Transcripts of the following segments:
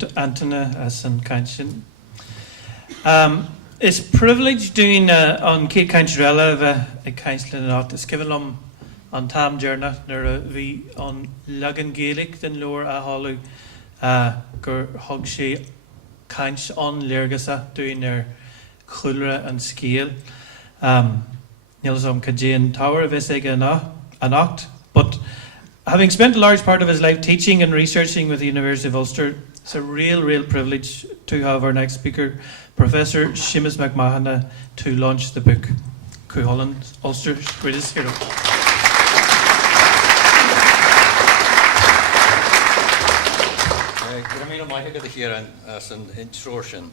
Antona as an Kanchin. It's privilege doing on Kate Kancharella a Kanchlin not is given on Tam Journa nor the on Lugan Gaelic than lower a hollow gur hog she Kanch on Lirgasa doing their chulra and scale. Nilsom Kajan Tower of Essig an oct, but having spent a large part of his life teaching and researching with the University of Ulster, it's a real privilege to have our next speaker, Professor Seamus Mac Mathu, to launch the book, Chulainn, Ulster's Greatest Hero. As an introduction.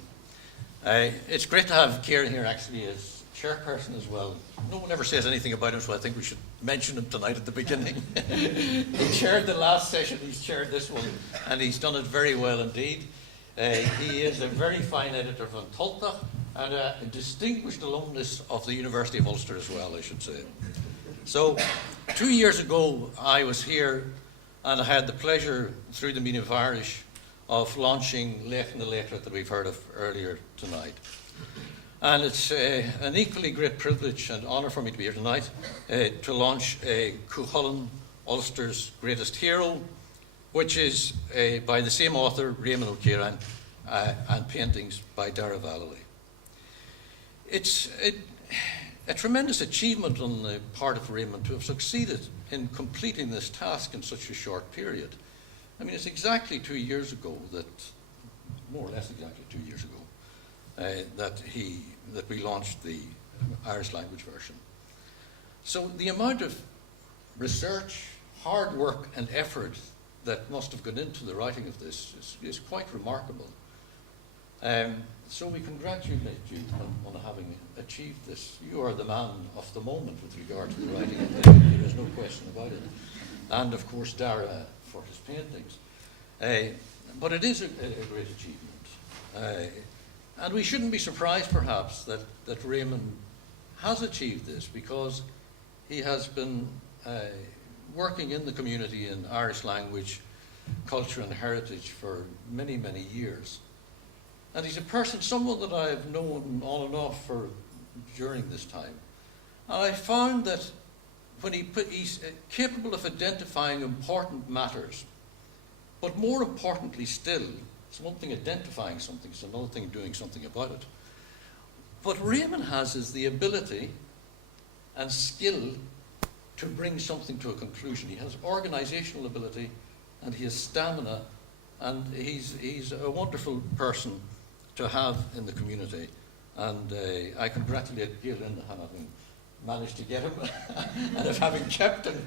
It's great to have Kieran here actually as chairperson as well. No one ever says anything about him, so I think we should mention him tonight at the beginning. He chaired the last session, he's chaired this one, and he's done it very well indeed. He is a very fine editor from Tulta and a distinguished alumnus of the University of Ulster as well, I should say. So 2 years ago I was here and I had the pleasure through the Meeting of Irish of launching Leith na Leithre that we've heard of earlier tonight. And it's an equally great privilege and honour for me to be here tonight to launch Chulainn, Ulster's Greatest Hero, which is by the same author, Raymond O'Kieran, and paintings by Dara Vallely. It's a tremendous achievement on the part of Raymond to have succeeded in completing this task in such a short period. I mean, it's exactly 2 years ago that, more or less exactly 2 years ago, that we launched the Irish language version. So the amount of research, hard work and effort that must have gone into the writing of this is quite remarkable. So we congratulate you on having achieved this. You are the man of the moment with regard to the writing of this. There is no question about it. And of course Dara for his paintings. But it is a great achievement. And we shouldn't be surprised perhaps that Raymond has achieved this because he has been working in the community in Irish language, culture and heritage for many years. And he's a person, someone that I've known on and off for during this time. And I found that when he's capable of identifying important matters, but more importantly still, it's one thing identifying something, it's another thing doing something about it. What Raymond has is the ability and skill to bring something to a conclusion. He has organizational ability and he has stamina, and he's a wonderful person to have in the community. And I congratulate Gillian on having managed to get him and of having kept him.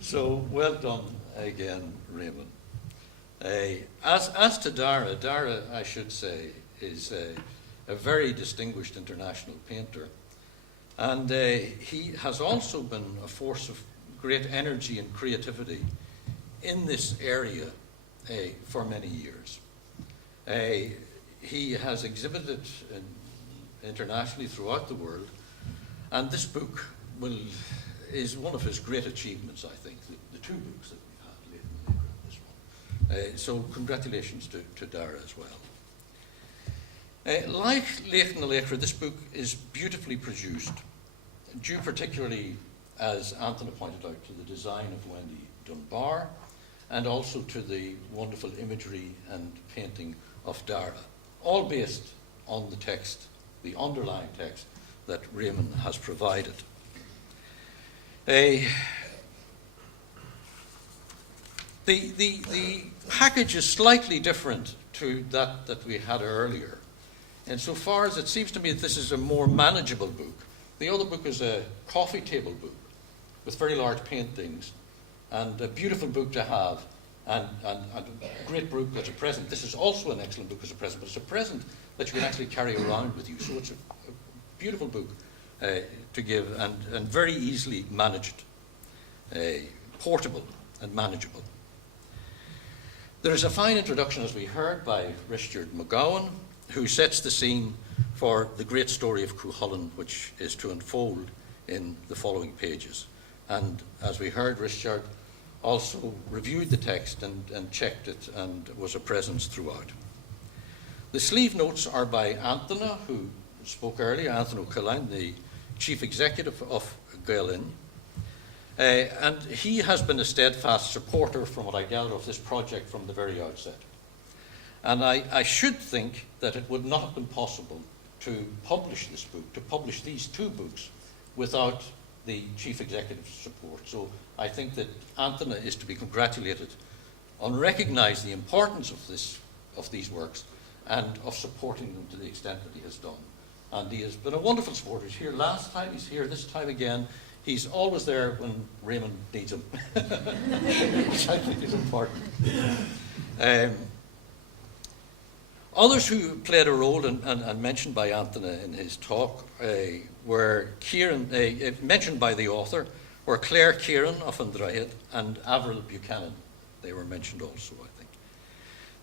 So well done again, Raymond. As to Dara, I should say, is a very distinguished international painter. And he has also been a force of great energy and creativity in this area for many years. He has exhibited internationally throughout the world, and this book is one of his great achievements, I think, the two books that we've had, Leith na Leithre and this one. So congratulations to Dara as well. Like Leith na Leithre, this book is beautifully produced, due particularly, as Anthony pointed out, to the design of Wendy Dunbar, and also to the wonderful imagery and painting of Dara, all based on the text, the underlying text that Raymond has provided. The package is slightly different to that we had earlier, insofar as it seems to me that this is a more manageable book. The other book is a coffee table book with very large paintings, and a beautiful book to have, and a great book as a present. This is also an excellent book as a present, but it's a present that you can actually carry around with you. So it's a beautiful book to give, and very easily managed, portable and manageable. There is a fine introduction, as we heard, by Richard McGowan, who sets the scene for the great story of Chulainn, which is to unfold in the following pages. And as we heard, Richard also reviewed the text and checked it and was a presence throughout. The sleeve notes are by Anthony, who spoke earlier, Anthony Chulainn, the chief executive of Gaelin. And he has been a steadfast supporter, from what I gather, of this project from the very outset. And I should think that it would not have been possible to publish this book, to publish these two books, without the chief executive's support. So I think that Anthony is to be congratulated on recognizing the importance of these works and of supporting them to the extent that he has done. And he has been a wonderful supporter. He's here last time, he's here this time again. He's always there when Raymond needs him, which I think is important. Others who played a role and mentioned by Anthony in his talk were Kieran, mentioned by the author, were Claire Kieran of Andrade and Avril Buchanan. They were mentioned also, I think.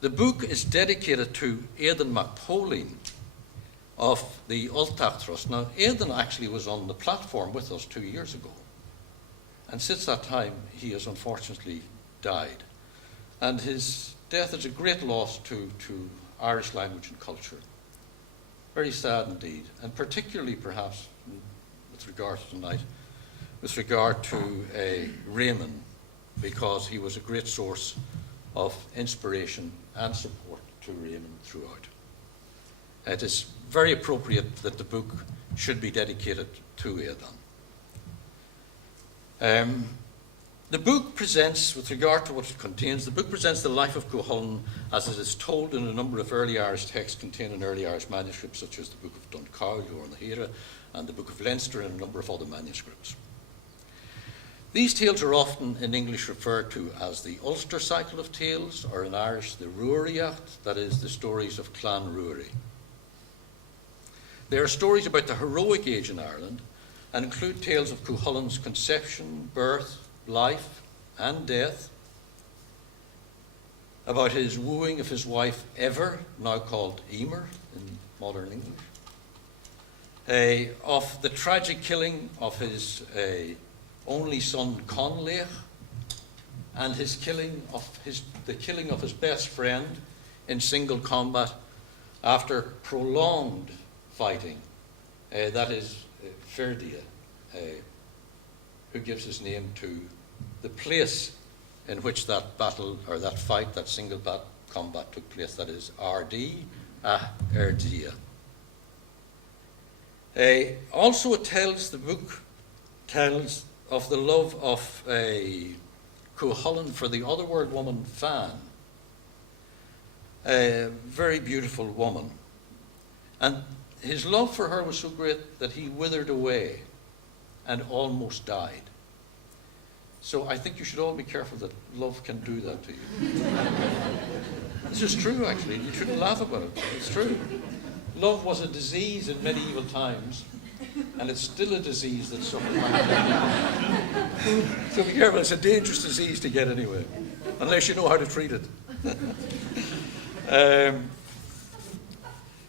The book is dedicated to Aidan Mathu of the Ulster Trust. Now, Aidan actually was on the platform with us 2 years ago. And since that time, he has unfortunately died. And his death is a great loss to Irish language and culture. Very sad indeed. And particularly, perhaps, with regard to tonight, with regard to Raymond, because he was a great source of inspiration and support to Raymond throughout. It is very appropriate that the book should be dedicated to Aidan. The book presents, with regard to what it contains, the book presents the life of Chulainn as it is told in a number of early Irish texts contained in early Irish manuscripts, such as the Book of Dunkeld or Nahira and the Book of Leinster and a number of other manuscripts. These tales are often in English referred to as the Ulster cycle of tales, or in Irish the Ruaireacht, that is, the stories of Clan Ruairí. They are stories about the heroic age in Ireland and include tales of Chulainn's conception, birth, life, and death, about his wooing of his wife Ever, now called Emer in modern English, of the tragic killing of his only son Conlaith, and the killing of his best friend in single combat after prolonged fighting. That is Ferdia, who gives his name to the place in which that battle, or that fight, that single combat took place, that is Ardee a Erdia. Also the book tells of the love of Chulainn for the otherworld woman Fan, a very beautiful woman. And his love for her was so great that he withered away and almost died. So I think you should all be careful that love can do that to you. This is true, actually. You shouldn't laugh about it. It's true. Love was a disease in medieval times, and it's still a disease that some So be careful. It's a dangerous disease to get anyway, unless you know how to treat it.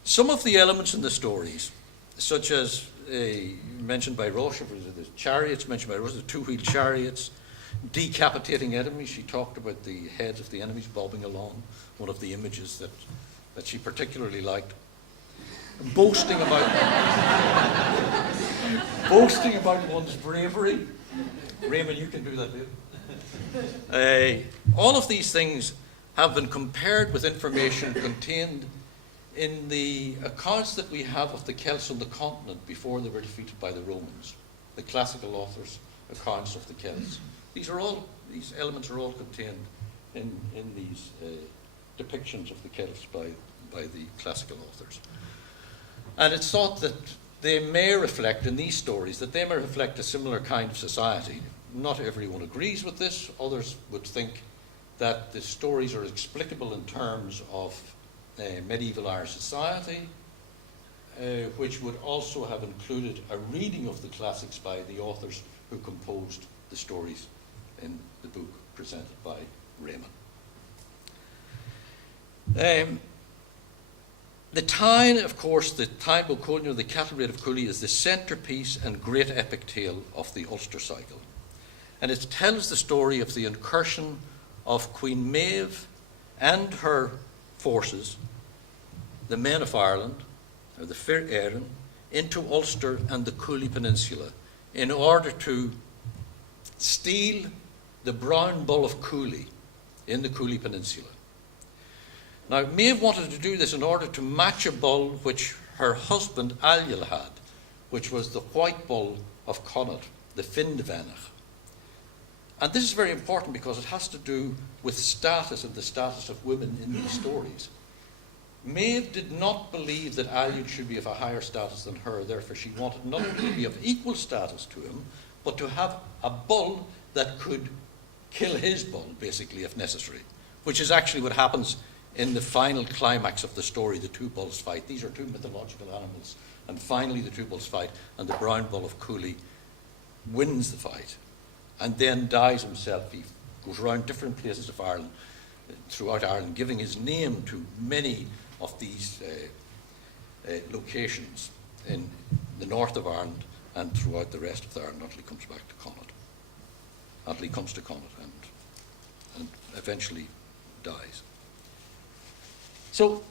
Some of the elements in the stories, such as mentioned by Roche, the chariots mentioned by Roche, the two-wheeled chariots, decapitating enemies. She talked about the heads of the enemies bobbing along, one of the images that she particularly liked. Boasting about one's bravery. Raymond, you can do that, babe. All of these things have been compared with information contained in the accounts that we have of the Celts on the continent before they were defeated by the Romans, the classical authors' accounts of the Celts. These elements are all contained in these depictions of the Celts by the classical authors. And it's thought that they may reflect, in these stories, that they may reflect a similar kind of society. Not everyone agrees with this. Others would think that the stories are explicable in terms of medieval Irish society, which would also have included a reading of the classics by the authors who composed the stories in the book presented by Raymond. The Tain, of course, the Tain Bocóinne, the Cattle Raid of Cooley, is the centrepiece and great epic tale of the Ulster cycle. and it tells the story of the incursion of Queen Maeve and her forces, the men of Ireland, or the Fir Éireann, into Ulster and the Cooley Peninsula in order to steal the brown bull of Cooley in the Cooley Peninsula. Now, Maeve wanted to do this in order to match a bull which her husband Ailill had, which was the white bull of Connacht, the Fin de Venach. And this is very important because it has to do with status and the status of women in these stories. Maeve did not believe that Ailill should be of a higher status than her, therefore she wanted not only to be of equal status to him, but to have a bull that could kill his bull, basically, if necessary, which is actually what happens in the final climax of the story. The two bulls fight. These are two mythological animals, and finally the two bulls fight, and the brown bull of Cooley wins the fight and then dies himself. He goes around different places of Ireland, throughout Ireland, giving his name to many of these locations in the north of Ireland and throughout the rest of Ireland until he comes back to Connacht. Until he comes to Connacht and eventually dies. So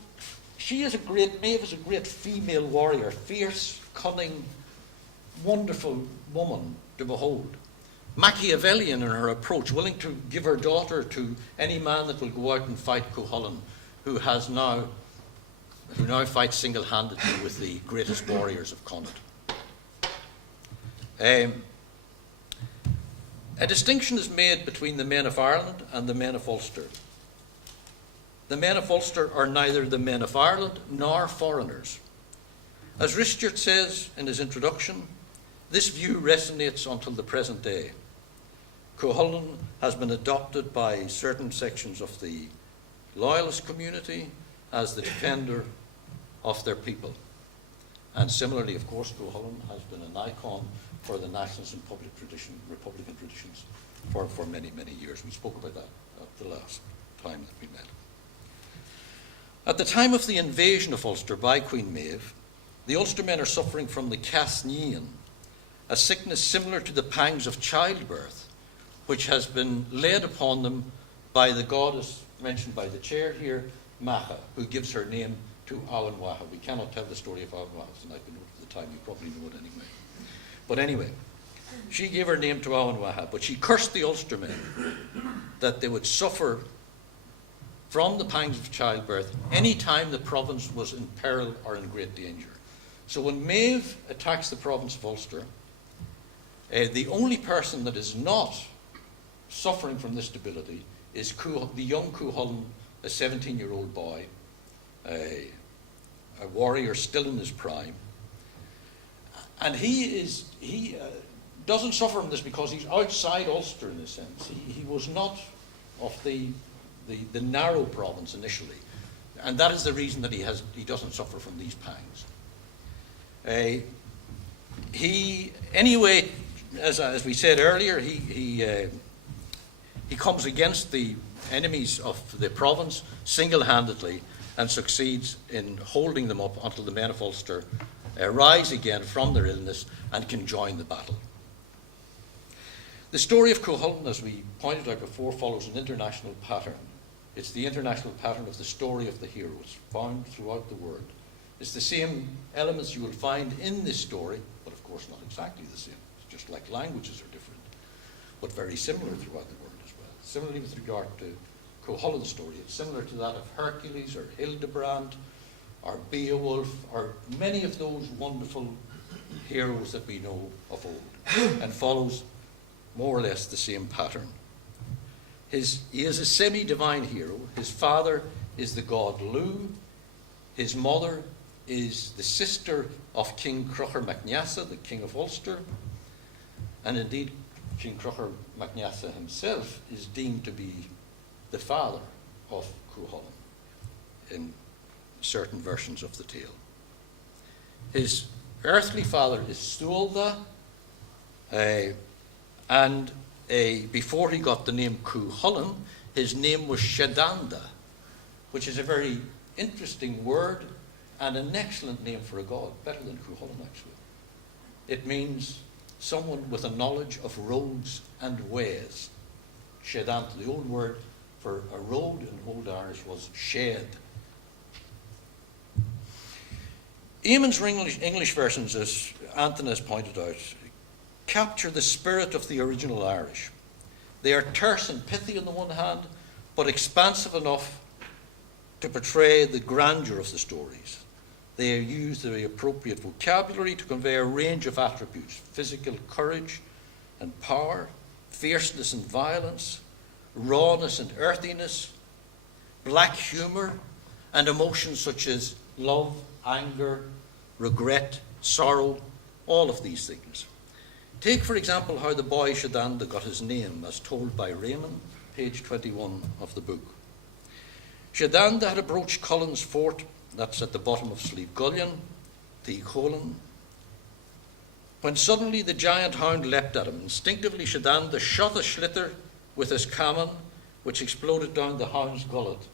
Maeve is a great female warrior, fierce, cunning, wonderful woman to behold. Machiavellian in her approach, willing to give her daughter to any man that will go out and fight Cuchulainn, who now fights single-handedly with the greatest warriors of Connacht. A distinction is made between the men of Ireland and the men of Ulster. The men of Ulster are neither the men of Ireland nor foreigners. As Richard says in his introduction, this view resonates until the present day. Cuchulainn has been adopted by certain sections of the loyalist community as the defender of their people. And similarly, of course, Cuchulainn has been an icon for the nationalist and Republican traditions for many, many years. We spoke about that at the last time that we met. At the time of the invasion of Ulster by Queen Maeve, the Ulstermen are suffering from the chulainn, a sickness similar to the pangs of childbirth, which has been laid upon them by the goddess mentioned by the chair here, Macha, who gives her name to Auanwaha. We cannot tell the story of Auanwaha tonight, but at the time you probably know it anyway. But anyway, she gave her name to Auanwaha, but she cursed the Ulstermen that they would suffer from the pangs of childbirth any time the province was in peril or in great danger. So when Maeve attacks the province of Ulster, the only person that is not suffering from this debility is the young Cuchulainn, a 17-year-old boy, a warrior still in his prime. And he doesn't suffer from this because he's outside Ulster in a sense. He was not of the narrow province initially. And that is the reason that he doesn't suffer from these pangs. Anyway, as we said earlier, he comes against the enemies of the province single-handedly and succeeds in holding them up until the men of Ulster rise again from their illness and can join the battle. The story of Cuchulainn, as we pointed out before, follows an international pattern. It's the international pattern of the story of the heroes found throughout the world. It's the same elements you will find in this story, but of course not exactly the same. It's just like languages are different, but very similar throughout the world as well. Similarly with regard to Cuchulainn's story, it's similar to that of Hercules or Hildebrand or Beowulf or many of those wonderful heroes that we know of old, and follows more or less the same pattern. He is a semi-divine hero. His father is the god Lu. His mother is the sister of King Cruchar MacNiassa, the king of Ulster. And indeed, King Cruchar MacNiassa himself is deemed to be the father of Cuchulainn in certain versions of the tale. His earthly father is Stúlda, and before he got the name Cuchulainn, his name was Shedanda, which is a very interesting word and an excellent name for a god, better than Cuchulainn actually. It means someone with a knowledge of roads and ways. Shedant, the old word for a road in Old Irish was shed. Eamon's English versions, as Anthony has pointed out, capture the spirit of the original Irish. They are terse and pithy on the one hand, but expansive enough to portray the grandeur of the stories. They use the appropriate vocabulary to convey a range of attributes: physical courage and power, fierceness and violence, rawness and earthiness, black humour, and emotions such as love, anger, regret, sorrow, all of these things. Take, for example, how the boy Shedanda got his name, as told by Raymond, page 21 of the book. Shedanda had approached Cullen's fort, that's at the bottom of Slieve Gullion, the chulainn, when suddenly the giant hound leapt at him. Instinctively, Shedanda shot a slither with his cannon, which exploded down the hound's gullet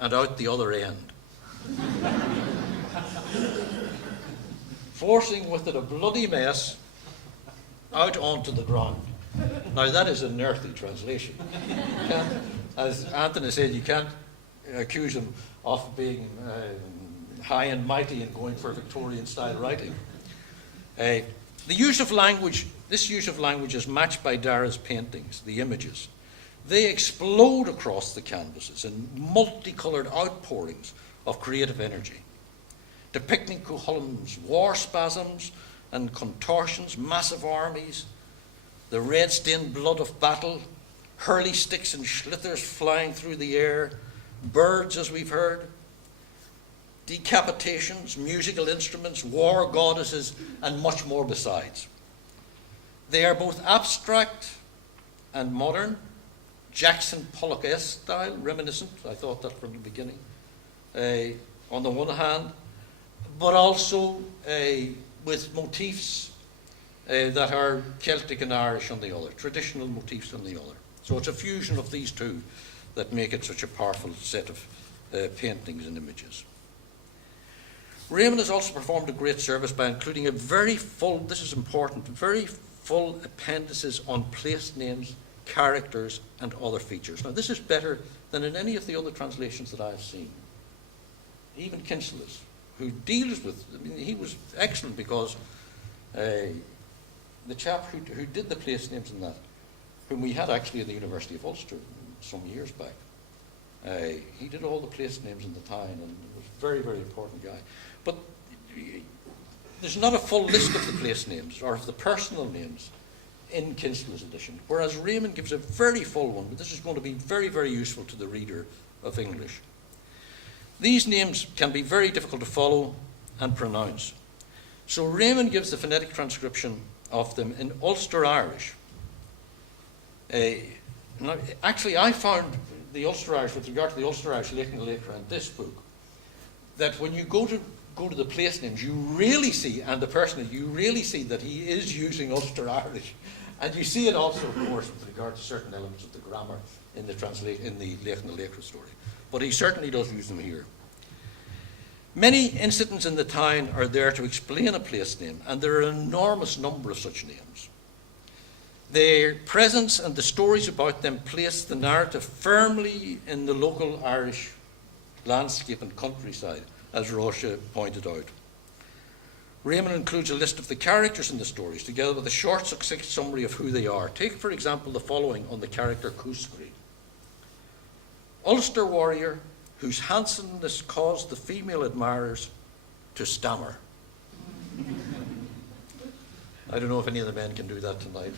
and out the other end, forcing with it a bloody mess out onto the ground. Now that is an earthly translation. As Anthony said, you can't accuse him of being high and mighty and going for Victorian style writing. The use of language, this use of language is matched by Dara's paintings, the images. They explode across the canvases in multicoloured outpourings of creative energy, depicting Cuchulainn's war spasms and contortions, massive armies, the red-stained blood of battle, hurley sticks and slithers flying through the air, birds, as we've heard, decapitations, musical instruments, war goddesses, and much more besides. They are both abstract and modern, Jackson Pollock-esque style, reminiscent, I thought that from the beginning, on the one hand, but also with motifs that are Celtic and Irish on the other, traditional motifs on the other. So it's a fusion of these two that make it such a powerful set of paintings and images. Raymond has also performed a great service by including a very full, this is important, very full appendices on place names, characters, and other features. Now this is better than in any of the other translations that I've seen. Even Kinsella's, who deals with, I mean, he was excellent because the chap who did the place names in that, whom we had actually at the University of Ulster some years back, he did all the place names in the Tain, and was a very, very important guy. But there's not a full list of the place names or of the personal names in Kinsella's edition, whereas Raymond gives a very full one, but this is going to be very, very useful to the reader of English. These names can be very difficult to follow and pronounce. So Raymond gives the phonetic transcription of them in Ulster Irish. Now, actually, I found the Ulster Irish, with regard to the Ulster Irish later in this book, that when you go to the place names, you really see, and the person, you really see that he is using Ulster Irish. And you see it also, of course, with regard to certain elements of the grammar in the Leithin story. But he certainly does use them here. Many incidents in the Tain are there to explain a place name, and there are an enormous number of such names. Their presence and the stories about them place the narrative firmly in the local Irish landscape and countryside, as Rocha pointed out. Raymond includes a list of the characters in the stories, together with a short, succinct summary of who they are. Take, for example, the following on the character Cuscri. Ulster warrior whose handsomeness caused the female admirers to stammer. I don't know if any of the men can do that tonight.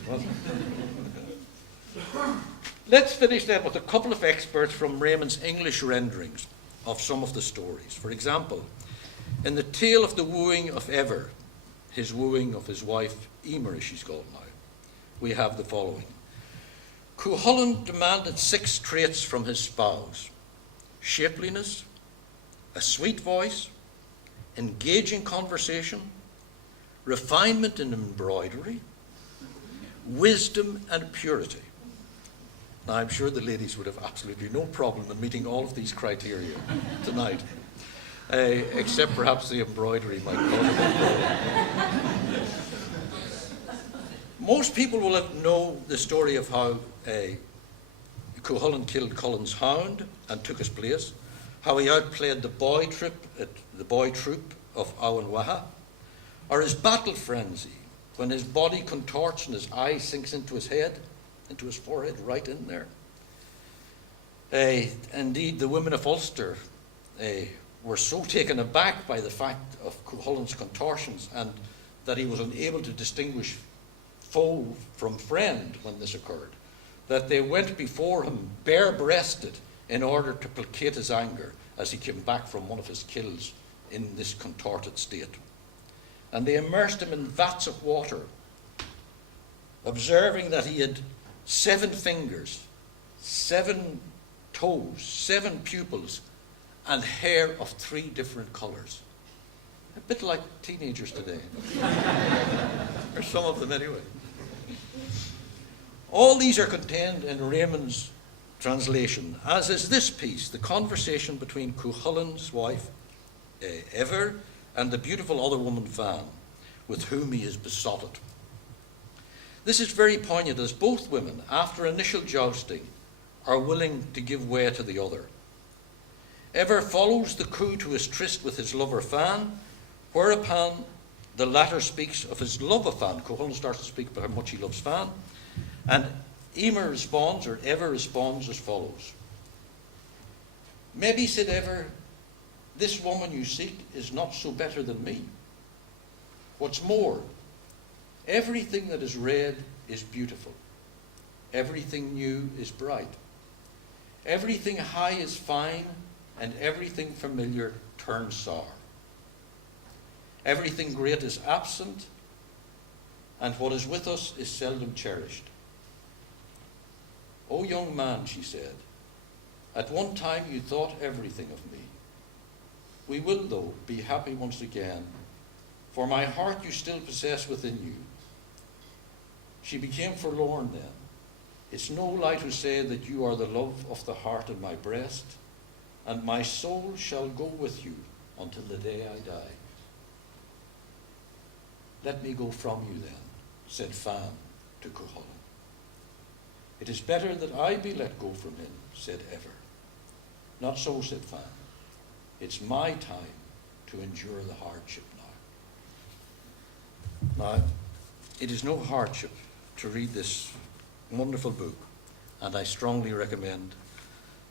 Let's finish then with a couple of excerpts from Raymond's English renderings of some of the stories. For example, in the tale of the wooing of Ever, his wooing of his wife, Emer as she's called now, we have the following. Cuchulainn demanded 6 traits from his spouse: shapeliness, a sweet voice, engaging conversation, refinement in embroidery, wisdom and purity. Now, I'm sure the ladies would have absolutely no problem in meeting all of these criteria tonight, except perhaps the embroidery might cause a bit of problem. Most people will know the story of how Cuchulainn killed Cullen's hound and took his place, how he outplayed the boy troop of Auanwaha, or his battle frenzy when his body contorts and his eye sinks into his head, into his forehead, right in there. Indeed, the women of Ulster were so taken aback by the fact of Cuchulainn's contortions and that he was unable to distinguish foe from friend when this occurred, that they went before him bare-breasted in order to placate his anger as he came back from one of his kills in this contorted state. And they immersed him in vats of water, observing that he had 7 fingers, 7 toes, 7 pupils, and hair of 3 different colours. A bit like teenagers today. Or some of them anyway. All these are contained in Raymond's translation, as is this piece, the conversation between Cuchulainn's wife, Ever, and the beautiful other woman, Van, with whom he is besotted. This is very poignant, as both women, after initial jousting, are willing to give way to the other. Ever follows the coup to his tryst with his lover Fan, whereupon the latter speaks of his love of Fan. Cuchulainn starts to speak about how much he loves Fan, and Emer responds, or Ever responds, as follows. Maybe, said Ever, this woman you seek is not so better than me. What's more, everything that is red is beautiful. Everything new is bright. Everything high is fine, and everything familiar turns sour. Everything great is absent, and what is with us is seldom cherished. O young man, she said, at one time you thought everything of me. We will, though, be happy once again, for my heart you still possess within you. She became forlorn then. It's no lie to say that you are the love of the heart in my breast, and my soul shall go with you until the day I die. Let me go from you then, said Fan to Cuchulainn. It is better that I be let go from him, said Ever. Not so, said Fan. It's my time to endure the hardship now. Now, it is no hardship to read this wonderful book, and I strongly recommend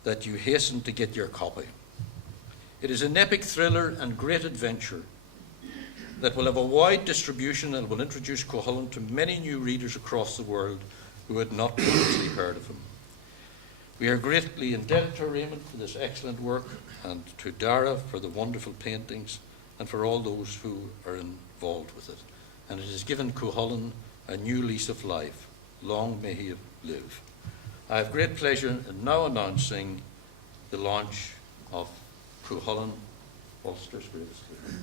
that you hasten to get your copy. It is an epic thriller and great adventure that will have a wide distribution and will introduce Cuchulainn to many new readers across the world who had not previously heard of him. We are greatly indebted to Raymond for this excellent work, and to Dara for the wonderful paintings, and for all those who are involved with it. And it has given Cuchulainn a new lease of life. Long may he live. I have great pleasure in now announcing the launch of Cuchulainn, Ulster's greatest leader.